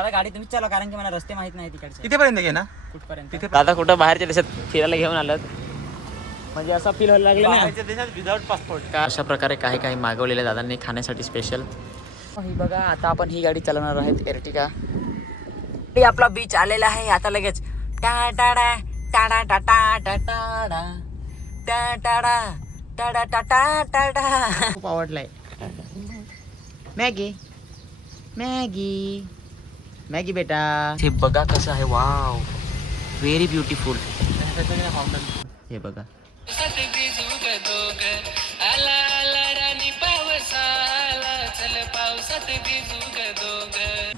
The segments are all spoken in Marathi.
दादा गाडी तुम्हीच चालवा, कारण की मला रस्ते माहित नाही तिकडचे. तिथेपर्यंत घे ना. कुठपर्यंत तिथे दादा कुठं बाहेरच्या देशात फिरायला घेऊन आलात, म्हणजे असं फील व्हायला लागलं ना. बाहेरच्या देशात विदाउट पासपोर्ट. अशा प्रकारे काही काही मागवलेले दादांनी खाण्यासाठी स्पेशल. ही बघा, आता आपण ही गाडी चालवणार आहेत एर्टिगा. आपला बीच आलेला आहे आता लगेच. टा टाडा टाडा टाटा टाटा टा टाडा टाडा टाटा टाटा. खूप आवडलाय. मॅगी मॅगी मॅगी बेटा. हे बघा कसं आहे, वाव, व्हेरी ब्युटिफुल. हे बघा,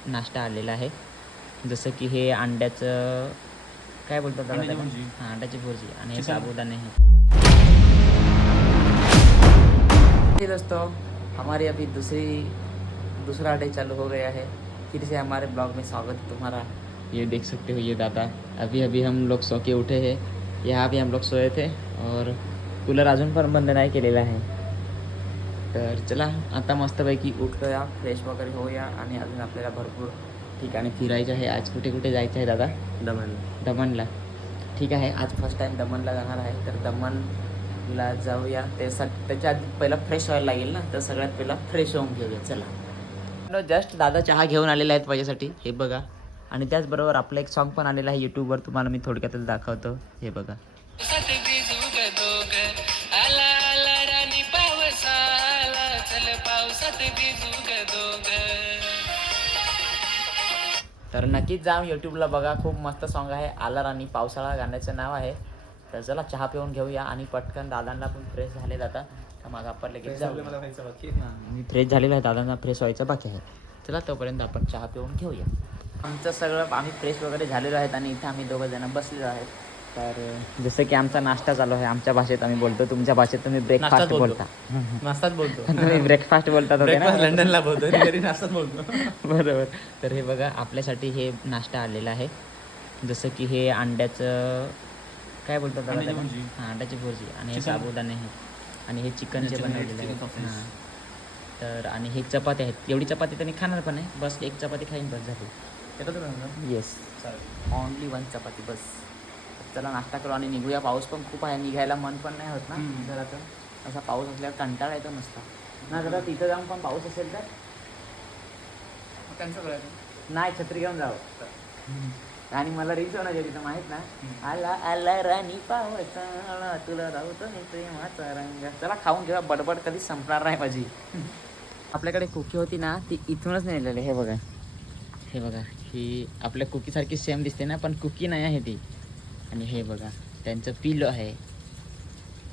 नाश्ता आलेला आहे, जसं की हे अंड्याचं काय बोलतात त्याला? हां, अंड्याची भुर्जी आणि हे साबुदाणे आहे. दोस्तों, हमारी अभी दूसरा डे चालू हो गया है. फिर से हमारे ब्लॉग में स्वागत है तुम्हारा. ये देख सकते हो, ये दादा अभी हम लोग सो के उठे हैं. यहाँ भी हम लोग सोए थे और कूलर अजून पण बंद नाही केलेला आहे. तर चला आता मस्तपैकी उठूया, फ्रेश वगैरे होऊया आणि अजून आपल्याला भरपूर ठिकाणी फिरायचं आहे. आज कुठे कुठे जायचं आहे दादा? दमणला. ठीक आहे, आज फर्स्ट टाइम दमणला जाणार आहे, तर दमणला जाऊया. त्याच्या आधी पहिला फ्रेश व्हायला लागेल ना, तर सगळ्यात पहिला फ्रेश होऊन घेऊया. चला. जस्ट दादा चहा घेऊन आलेला आहेत माझ्यासाठी, हे बघा. आणि त्याचबरोबर आपलं एक सॉन्ग पण आलेलं आहे यूट्यूबवर, तुम्हाला मी थोडक्यातच दाखवतो. हे बघा. तर नक्कीच जा यूट्यूबला बघा, खूप मस्त सॉन्ग आहे. आला राणी पावसाळा गाण्याचं नाव आहे. तर चला चहा पिऊन घेऊया आणि पटकन दादांना पण फ्रेश झाले जाता. मग आपण लगेच जाऊ. मी फ्रेश झालेला आहे, दादांना फ्रेश व्हायचं बाकी आहे. चला तोपर्यंत आपण चहा पिऊन घेऊया. आमचं सगळं आम्ही फ्रेश वगैरे झालेलो आहेत आणि इथं आम्ही दोघं जण बसलेलो आहेत. तर जसं की आमचा नाश्ता चालू आहे, आमच्या भाषेत आम्ही बोलतो, तुमच्या भाषेत तुम्ही ब्रेकफास्ट बोलता. नाश्ताच बोलतो. तुम्ही ब्रेकफास्ट बोलतात होते ना? लंडनला बोलतो, घरी नाश्ताच बोलतो. बरोबर. तर हे बघा, आपल्यासाठी हे नाश्ता आलेला आहे, जसं की हे अंड्याचं काय बोलतात त्याला? हां, अंड्याची भुर्जी आणि हे साबुदाणे आहे आणि हे चिकनचे बनवलेले आहे. हां, तर आणि हे चपाती आहेत. एवढी चपाती तर मी खाणार पण आहे, बस एक चपाती खाईन बस झाली. येस, ओनली वन चपाती बस. चला नाश्ता करू आणि निघूया. पाऊस पण खूप आहे, निघायला मन पण नाही होत ना जरा. तर असा पाऊस असल्यावर कंटाळा येतो नसता ना. जरा तिथं जाऊन पण पाऊस असेल तर त्यांचं नाही, छत्री घेऊन जावं. आणि मला रील्स होणार तिथं माहित ना, आला आला राणी पावसाळा तुला राहतो मी प्रेमाचा रंग. चला खाऊन घेऊया, बडबड कधीच संपणार नाही माझी. आपल्याकडे कुकी होती ना, ती इथूनच नेलेली. हे बघा, हे बघा, ही आपल्या कुकीसारखी सेम दिसते ना, पण कुकी नाही आहे ती. आणि हे बघा, त्यांचं पिलं आहे.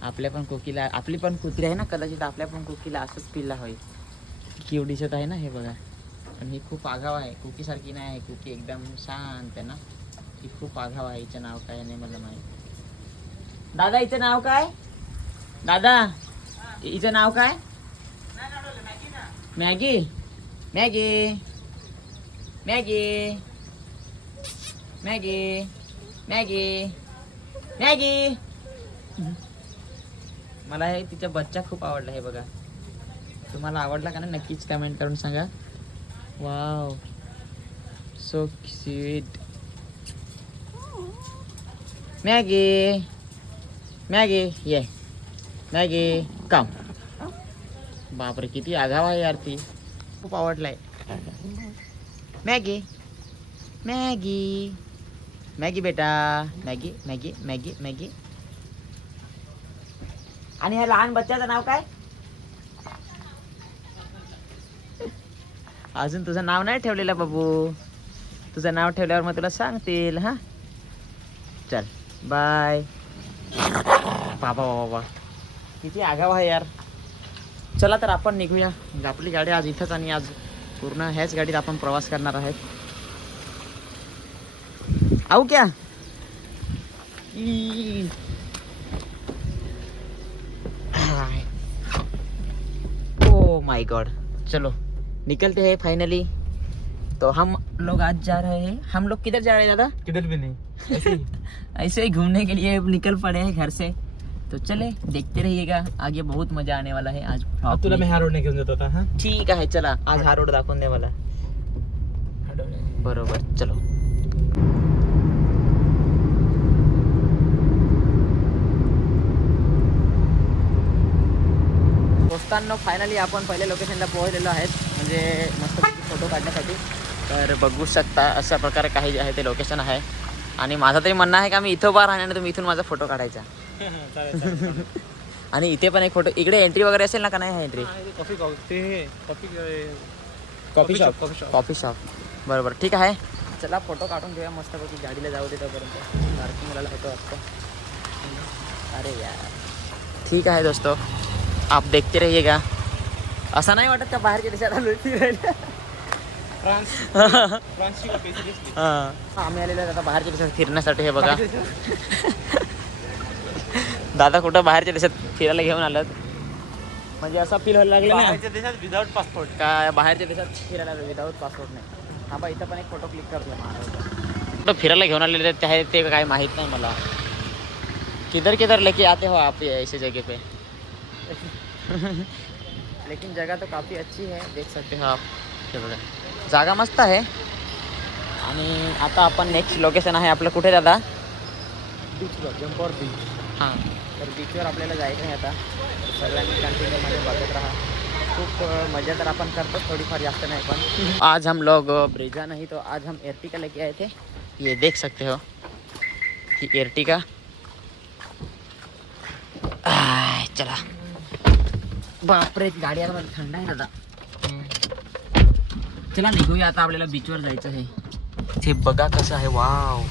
आपल्या पण कुकीला, आपली पण कुत्री आहे ना, कदाचित आपल्या पण कुकीला असंच पिल्ला होईल. क्यूट दिसत आहे ना, हे बघा. आणि ही खूप आगाव आहे, कुकीसारखी नाही आहे. कुकी एकदम शांत आहे ना, ती खूप आगाव आहे. हिचं नाव काय नाही मला माहीत. दादा हिचं नाव काय? दादा हिचं नाव काय? Maggi Maggi Maggi Maggi Maggi Maggi. मला हे तिचा बच्चा खूप आवडला. हे बघा, तुम्हाला आवडला का ना, नक्कीच कमेंट करून सांगा. Wow, so sweet. Maggi Maggi ये मॅगी कम. बापरे, किती आगाव आहे यार, ती खूप आवडलाय. मॅगी मॅगी मॅगी बेटा, मॅगी मॅगी मॅगी मॅगी. आणि ह्या लहान बच्चाचं नाव काय? अजून तुझं नाव नाही ठेवलेलं बाबू. तुझं नाव ठेवल्यावर मग तुला सांगतील. हा, चल बाय. बाबा बाबा किती आगाव आहे यार. चला तर आपण निघूया. आपली गाडी आज इथंच आणि आज पूर्ण ह्याच गाडीत आपण प्रवास करणार आहेत. आऊ क्या? ओ माय गॉड. चलो निकलते हैं फाइनली. तो हम लोग आज जा रहे हैं. हम लोग किधर जा रहे हैं दादा? किधर भी नहीं, ऐसे ही घूमने के लिए निकल पड़े हैं घर से. तो चले देखते रहिएगा, आगे बहुत मजा आने वाला है. आज तुला मी हा रोड घेऊन जात होता. ठीक आहे, चला आज हा रोड दाखवून दे मला. बरोबर, चलो. दोस्तांनो, फायनली आपण पहिल्या लोकेशनला पोहोचलेलो आहेत, म्हणजे मस्त फोटो काढण्यासाठी. तर बघू शकता अशा प्रकारे काही जे आहे ते लोकेशन आहे. आणि माझं तरी म्हणणं आहे का मी इथं उभा राहणार आणि तुम्ही इथून माझा फोटो काढायचा. आणि इथे पण एक फोटो, इकडे एंट्री वगैरे असेल ना का नाही? Entry coffee shop. बरोबर, ठीक आहे. चला फोटो काढून घेऊया मस्तपैकी, गाडीला जाऊ दे तोपर्यंत. पार्किंगला होतो वाटतं. अरे यार, ठीक आहे दोस्तों, आप देखते रहिएगा. असं नाही वाटत का बाहेरच्या देशात आलो फिरायला? आम्ही आलेलो आता बाहेरच्या देशात फिरण्यासाठी. हे बघा दादा कुठं बाहेरच्या देशात फिरायला घेऊन आलं, म्हणजे असा फील व्हायला लागला बाहेरच्या देशात विदाउट पासपोर्ट. का बाहेरच्या देशात फिरायला विदाऊट पासपोर्ट नाही. हा बा इथं पण एक फोटो क्लिक करतो. कुठं फिरायला घेऊन आलेले आहे ते काय माहीत नाही मला. किधर किधर लेके आते हो आप ऐसे जगह पे? लेकिन जगह तो काफ़ी अच्छी है, देख सकते हो आप. हे बघा जागा मस्त आहे. आणि आता आपण नेक्स्ट लोकेशन आहे आपलं कुठे दादा? बीचवर, जंपर बीच. हां, तर बीचवर आपल्याला जायचं आहे आता. सगळ्यांनी कंटिन्यूमध्ये बघत राहा. खूप मजा तर आपण करतो थोडीफार, जास्त नाही. पण आज हम लोग ब्रेजा नहीं तो आज हम एर्टिका लेके आए थे. ये देख सकते हो कि एर्टिका. चला, बापरे गाडी आता थंड आहे दादा. चला निघूया आता, आपल्याला बीचवर जायचं आहे. ते बघा कसं आहे, वाव,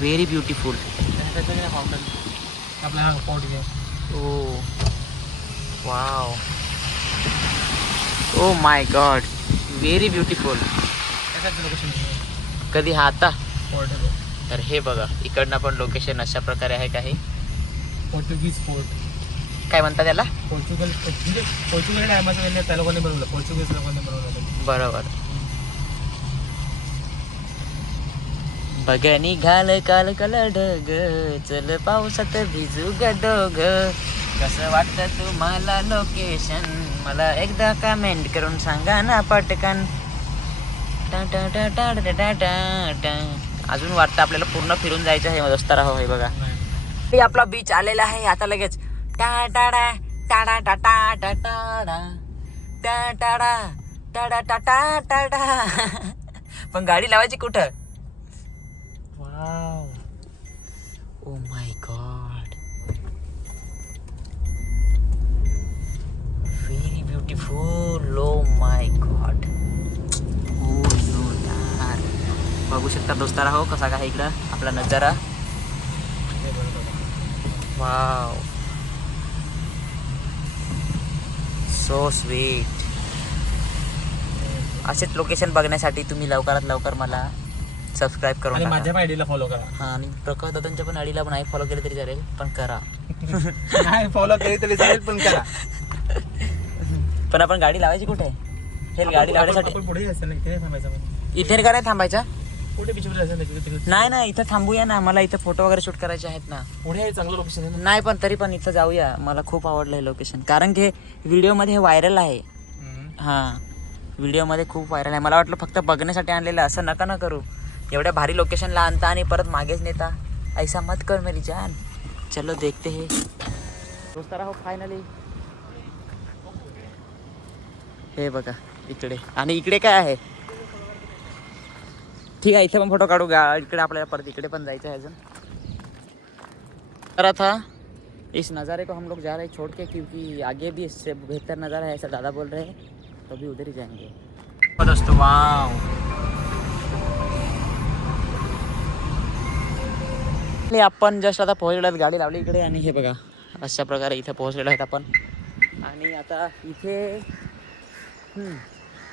व्हेरी ब्युटिफुल. आपला पोर्ट घे. Oh wow, oh my god, very beautiful. कधी हा आता? तर हे बघा इकडनं पण लोकेशन अशा प्रकारे आहे. काही पोर्तुगीज पोर्ट काय म्हणतात त्याला? पोर्तुगल टायमाचं त्या लोकांनी बनवलं, पोर्तुगीज लोकांनी बनवलं. बरोबर. बघ निघाल काल काल ढग, चल पावसात भिजू गडोग. कसं वाटतं तुम्हाला लोकेशन? मला एकदा कमेंट करून सांगा ना पटकन. टा टा टा टा टा टा टा टा. अजून वाटतं आपल्याला पूर्ण फिरून जायचं आहे दोस्तारा. हो हे बघा, हे आपला बीच आलेला आहे आता लगेच. टा टाडा टाडा टा टा टा टाडा टा टाडा टाडा टा टा टाडा. पण गाडी लावायची कुठं? Wow, oh my god, very beautiful. Oh my god, oh no यार. बघू शकता दोस्तारा हो कसा काय इकडं आपला नजारा. Wow, so sweet. असेच लोकेशन बघण्यासाठी तुम्ही लवकरात लवकर मला सबस्क्राईब करून आणि टाका. माझ्या आयडीला फॉलो करा. हां, आणि प्रकाश दादांच्या पण आयडीला पण नाही फॉलो केलं तरी चालेल, पण करा. नाही फॉलो केली तरी चालेल, पण करा. पण आपण गाडी लावायची कुठे? हे गाडी लावण्यासाठी आपण पुढे जायचं नाही, इथे थांबायचं. इथे का नाही थांबायचा? पुढे बीचवर जायचं नाही. नाही ना, इथं थांबूया ना, मला इथं फोटो वगैरे शूट करायचे आहेत ना. पुढे आहे चांगलं लोकेशन आहे ना. नाही पण तरी पण इथं जाऊया, मला खूप आवडलं हे लोकेशन. कारण की व्हिडिओमध्ये हे व्हायरल आहे. हां, व्हिडिओमध्ये खूप व्हायरल आहे. मला वाटलं फक्त बघण्यासाठी आणलेलं, असं नका ना करू. एवढ्या भारी लोकेशनला आणता आणि परत मागेच नेता, ऐसा मत कर मेरी जान. चलो देखते है दोस्तारा. हो फायनली हे बघा इकडे, आणि इकडे काय आहे? ठीक आहे, इथे पण फोटो काढू. इकडे आपल्याला परत इकडे पण जायचं है अजून. करा था इस नज़ारे को हम लोग जा रहे हैं छोड़ के, क्योंकि आगे भी इससे बेहतर नज़ारा है ऐसा दादा बोल रहे हैं, तो अभी उधर ही जाएंगे दोस्तों. वाव, आपण जस्ट आता पोहोचलेलो आहेत, गाडी लावली इकडे. आणि हे बघा अशा प्रकारे इथे पोहोचलेलो आहेत आपण. आणि आता इथे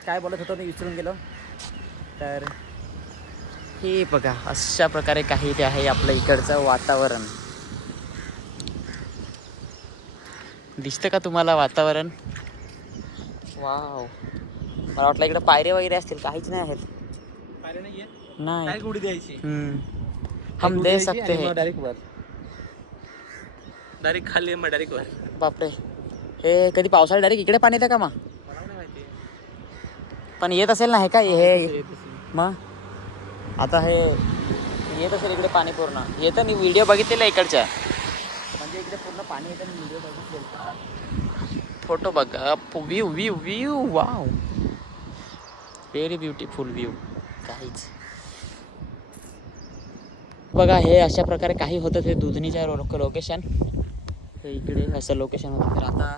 काय बोलत होतो मी विसरून गेलो. तर हे बघा अशा प्रकारे काही ते आहे आपलं इकडचं वातावरण. दिसतं का तुम्हाला वातावरण? वाव, मला वाटलं इकडे पायरे वगैरे असतील, काहीच नाही आहेत. नाही, गुढी द्यायची. हम दे सकते हैं. डायरेक्ट खाली मग डायरेक्ट वर. बापरे, हे कधी पावसाळ्यात डायरेक्ट इकडे पाणी येतं का मग? पण येत असेल ना हे काय हे मग? आता हे येत असेल इकडे पाणी पूर्ण येतं. मी व्हिडिओ बघितलेला इकडच्या, म्हणजे इकडे पूर्ण पाणी येतं. मी व्हिडिओ बघितलेला. फोटो बघा, view view view wow, very beautiful view. काहीच बघा, हे अशा प्रकारे काही होतं ते दुधनीच्या लोकेशन. हे इकडे असं लोकेशन होतं. तर आता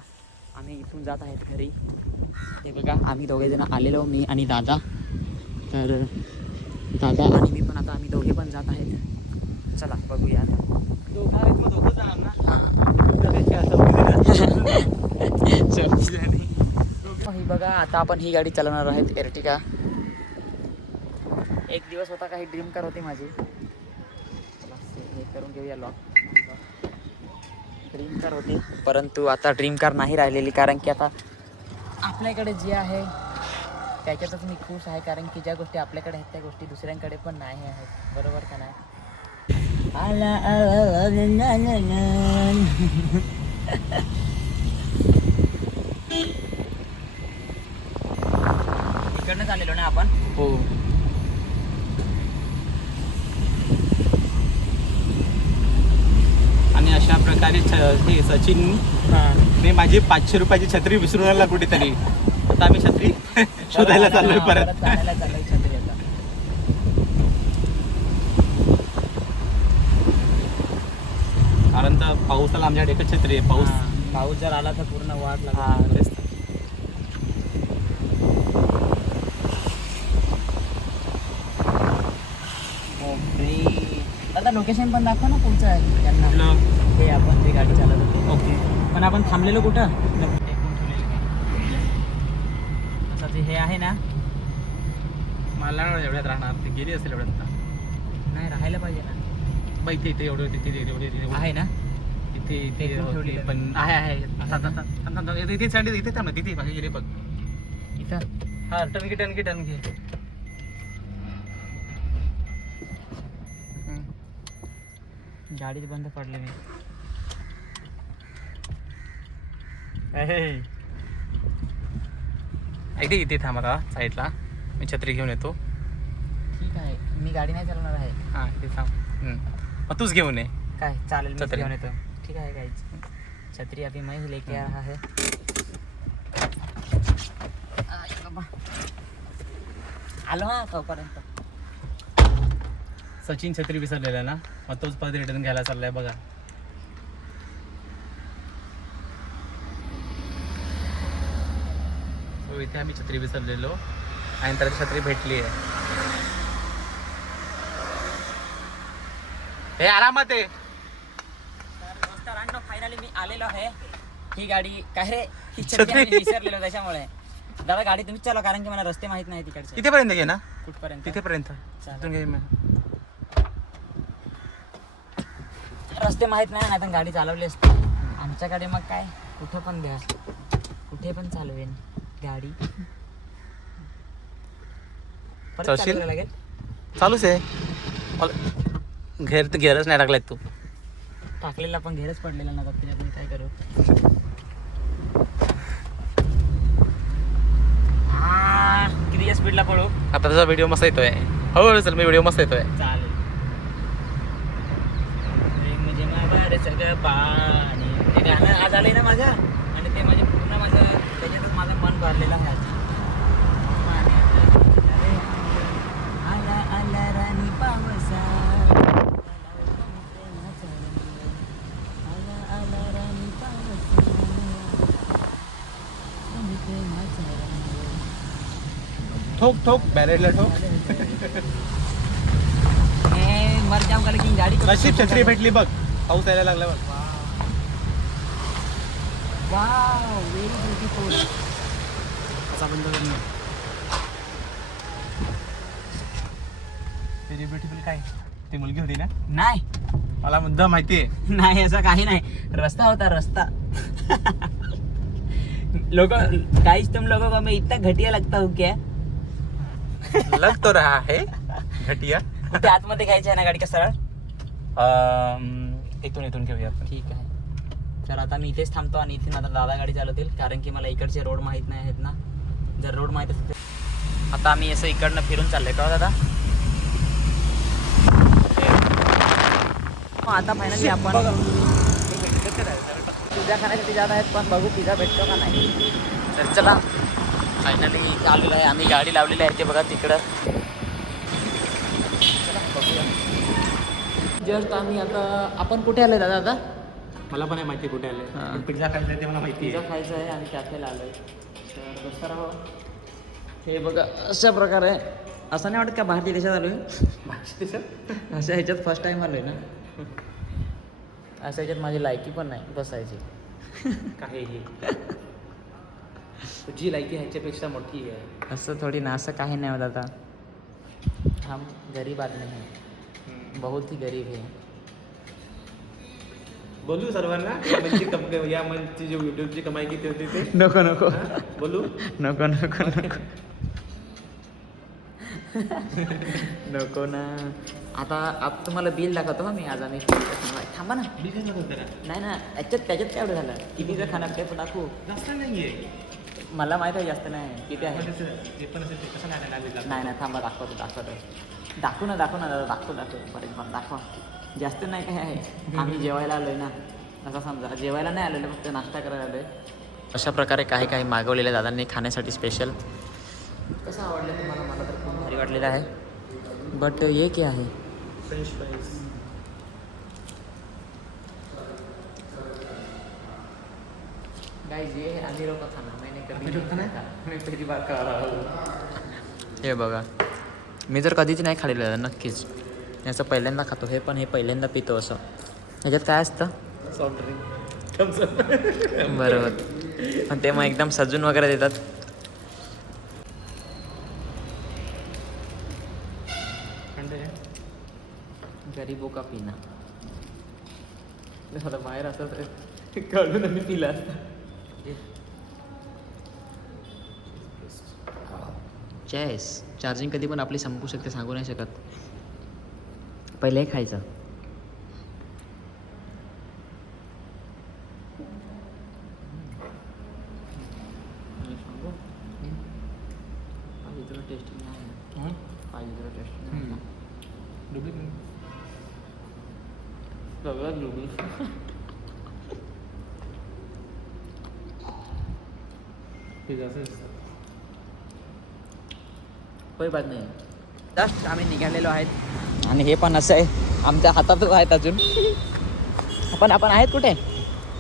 आम्ही इथून जात आहेत घरी. हे बघा, आम्ही दोघेजण आलेलो, मी आणि दादा. तर दादा आणि मी पण आता आम्ही दोघे पण जात आहेत. चला बघूया आता. दोघं आहेत मग दोघं जाणार ना. ही बघा, आता आपण ही गाडी चालवणार आहेत, एर्टिगा. एक दिवस होता काही ड्रीम कार होती माझी. हे करून घेऊया लॉक. ड्रीम कार होती, परंतु आता ड्रीम कार नाही राहिलेली. कारण की आता आपल्याकडे जे आहे त्याच्यातच मी खुश आहे. कारण की ज्या गोष्टी आपल्याकडे आहेत त्या गोष्टी दुसऱ्यांकडे पण नाही आहेत. बरोबर का नाही? इकडनं आलेलो ना आपण. हो. आणि अशा प्रकारे हे सचिन मी माझी 500 रुपयाची छत्री विसरून आला कुठेतरी. आता आम्ही छत्री शोधायला चाललोय परत. छत्री आता. कारण तर पाऊस आला आमच्याकडे एकच छत्री आहे. पाऊस जर आला तर पूर्ण वाट लागेल. हा तेच तर. आता लोकेशन पण दाखव ना पुढचं आहे त्यांना. कुठलं? हे आपण जी गाडी चालत होती. ओके. पण आपण थांबलेलो कुठं? आता जे हे आहे ना, मला एवढ्यात राहणार ते गेली असेल एवढ्यात. नाही राहायला पाहिजे ना. बाई इथे एवढं तिथे एवढे आहे ना इथे इथे इथे होती, ठेवलेलं. पण आहे इथे सँडी इथे थांब ना, तिथे बाकी गेले बघ. इथं. हा टर्न घे. गाडीच बंद पडली मी. इथे थांब आता साईडला. मी छत्री घेऊन येतो. ठीक आहे, मी गाडी नाही चालवणार आहे. हा इथे थांब. मग तूच घेऊन ये. काय चालेल, मी छत्री. घेऊन येतो. ठीक आहे गाईज, छत्री अभी मैं ही लेके आ रहा है. आई बाबा. आलो हा तोपर्यंत. सचिन छत्री विसरलेला ना, मग तोच परत रिटर्न घ्यायला चाललाय बघा. तो इथे आम्ही छत्री विसरलेलो आणि तर छत्री भेटली आहे. हे आरामात आहे. फायनली मी आलेलो आहे. ही गाडी काय रे, ही छत्री आम्ही विसरलेलो त्याच्यामुळे. दादा गाडी तुम्हीच चालवा, कारण की मला रस्ते माहित नाही तिकडचे. तिथेपर्यंत घे ना. कुठपर्यंत? तिथेपर्यंत चालेल. तिथून घे. रस्ते माहित नाही तर गाडी चालवली असते आमच्याकडे. मग काय, कुठं पण द्या, कुठे पण चालवेन गाडी. परत चालशील? चालवायला लागेल. चालूच आहे. घेरच नाही टाकलाय तू. टाकलेला पण घेरच पडलेला ना, त्याच्यात मी काय करू. किती स्पीडला पळू आता तुझा व्हिडिओ मस्त येतोय. हो चल, मी व्हिडिओ मस्त येतोय. चालेल. म्हणजे माझं सगळं पाणी, ते गाणं आज आलंय ना माझं, आणि ते म्हणजे पूर्ण माझं त्याच्यातच माझं मन भरलेलं आहे. आला आला राणी पावसा, आला आला राणी पावसा, ठोक ठोक बॅरेटला ठोक. मर जाऊ का, लेकिन गाडी नशीब छत्री भेटली बघ. पाऊस यायला लागला बघ. Wow, very beautiful. असा बंद करून व्हेरी ब्युटिफुल. काय ती मुलगी होती ना? नाही मला मुद्दा माहिती आहे. नाही, असं काही नाही. रस्ता होता, रस्ता. लोग गाइस, तुम लोगों को मैं इतना घटिया लगता हूँ क्या? लग तो रहा है घटिया. कुठे आतमध्ये घ्यायचं आहे ना गाडी का सरळ? इथून घेऊया आपण. ठीक आहे. तर आता मी इथेच थांबतो आणि इथून आता दादा गाडी चालवतील, कारण की मला इकडचे रोड माहीत नाही आहेत ना. जर रोड माहीत असते. आता आम्ही असं इकडनं फिरून चाललोय का दादा? आता फायनली आपण पिझ्झा खाण्यासाठी जात आहेत, पण बघू पिझ्झा भेटतो का नाही. तर चला फायनली आलेलो आहे, आम्ही गाडी लावलेली आहे ते बघा तिकडं. चला बघूया. जस्ट आम्ही आता आपण कुठे आलोय दादा आता? मला पण नाही माहिती कुठे आले. हां. पिझ्झा खायचा आहे ते मला माहिती पिझ्झा आहे. खायचा आहे आणि कॅफेला आलोय. तर दुसरा हो हे बघा अशा प्रकारे. असं नाही वाटत का भारतीय देशात आलोय? अशा ह्याच्यात फर्स्ट टाइम आलोय ना. अशा ह्याच्यात माझी लायकी पण नाही बसायची. काहीही तुझी लायकी ह्याच्यापेक्षा मोठी आहे. असं थोडी ना, असं काही नाही होत आता. हम गरीब आदमी हैं, बहुत ही गरीब है. बोलू सर्वांना या मंथची जी युट्यूबची कमाई किती होती ते नको नको हां? बोलू नको नको नको नको ना. आता तुम्हाला बिल दाखवतो मी. आज आम्ही थांबा ना. नाही ना, त्याच्यात काय एवढं झालं? कितीचं खाणार ते पण दाखवू. जास्त नाहीये. मला माहीत आहे जास्त नाही. किती आहे? जे पण असेल ते कसं नाही नाही थांबा दाखवतो दाखवू ना दादा दाखवतो बरं पण दाखवा. जास्त नाही काय आहे. आम्ही जेवायला आलोय ना, असं समजा. जेवायला नाही आलेलो, फक्त नाश्ता करायला आलोय. अशा प्रकारे काही मागवलेल्या दादांनी खाण्यासाठी स्पेशल. कसं आवडलं तुम्हाला? मला तर खूप भारी वाटलेलं आहे. बट ये क्या है? French fries. गाइस ये है अमीरों का खाना. मैंने कभी अमीरों का नहीं खाया. मैं पहली बार खा रहा हूँ. हे बघा, मी तर कधीच नाही खाल्लेलं नक्कीच. याचं पहिल्यांदा खातो. हे पण हे पहिल्यांदा पितो असं. ह्याच्यात काय असतं? Soft drink Thums Up. बरोबर. पण ते मग एकदम सजून वगैरे देतात. गरीबो का पिना. आता बाहेर असं तर काढून आणि पिला असता. चॅस चार्जिंग कधी पण आपली संपू शकते, सांगू नाही शकत. पहिले हे खायचं. पाहिजे तुला टेस्टिंग नाही. पाहिजे तुला टेस्टिंग नाही. सगळं डुबी. कोई बात नाही. जस्ट आम्ही निघालेलो आहेत आणि हे पण असं आहे आमच्या हातातच आहेत अजून. आपण आहेत कुठे?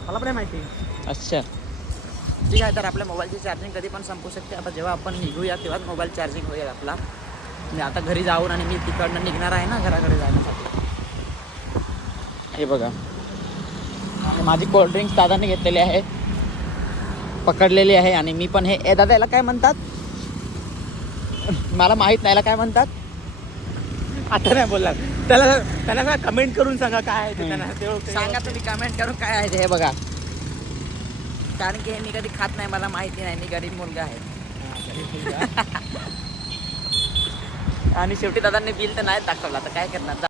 मला पण नाही माहिती. अच्छा ठीक आहे. तर आपल्या मोबाईलची चार्जिंग कधी पण संपू शकते. आता जेव्हा आपण निघूया तेव्हाच मोबाईल चार्जिंग होईल आपला. मी आता घरी जाऊन आणि मी तिकडनं निघणार आहे ना घराकडे जाण्यासाठी. हे बघा माझी कोल्ड्रिंक्स दादाने घेतलेली आहे, पकडलेली आहे. आणि मी पण हे दादा याला काय म्हणतात? मला माहीत नाही याला काय म्हणतात. आता नाही बोलला. त्याला कमेंट करून सांगा काय आहे ते. त्यांना सांगा तुम्ही कमेंट करून काय आहे ते. हे बघा, कारण की हे मी कधी खात नाही, मला माहिती नाही. मी गरीब मुलगा आहे. आणि शेवटी दादांनी बिल तर नाही दाखवलं. आता काय करणार.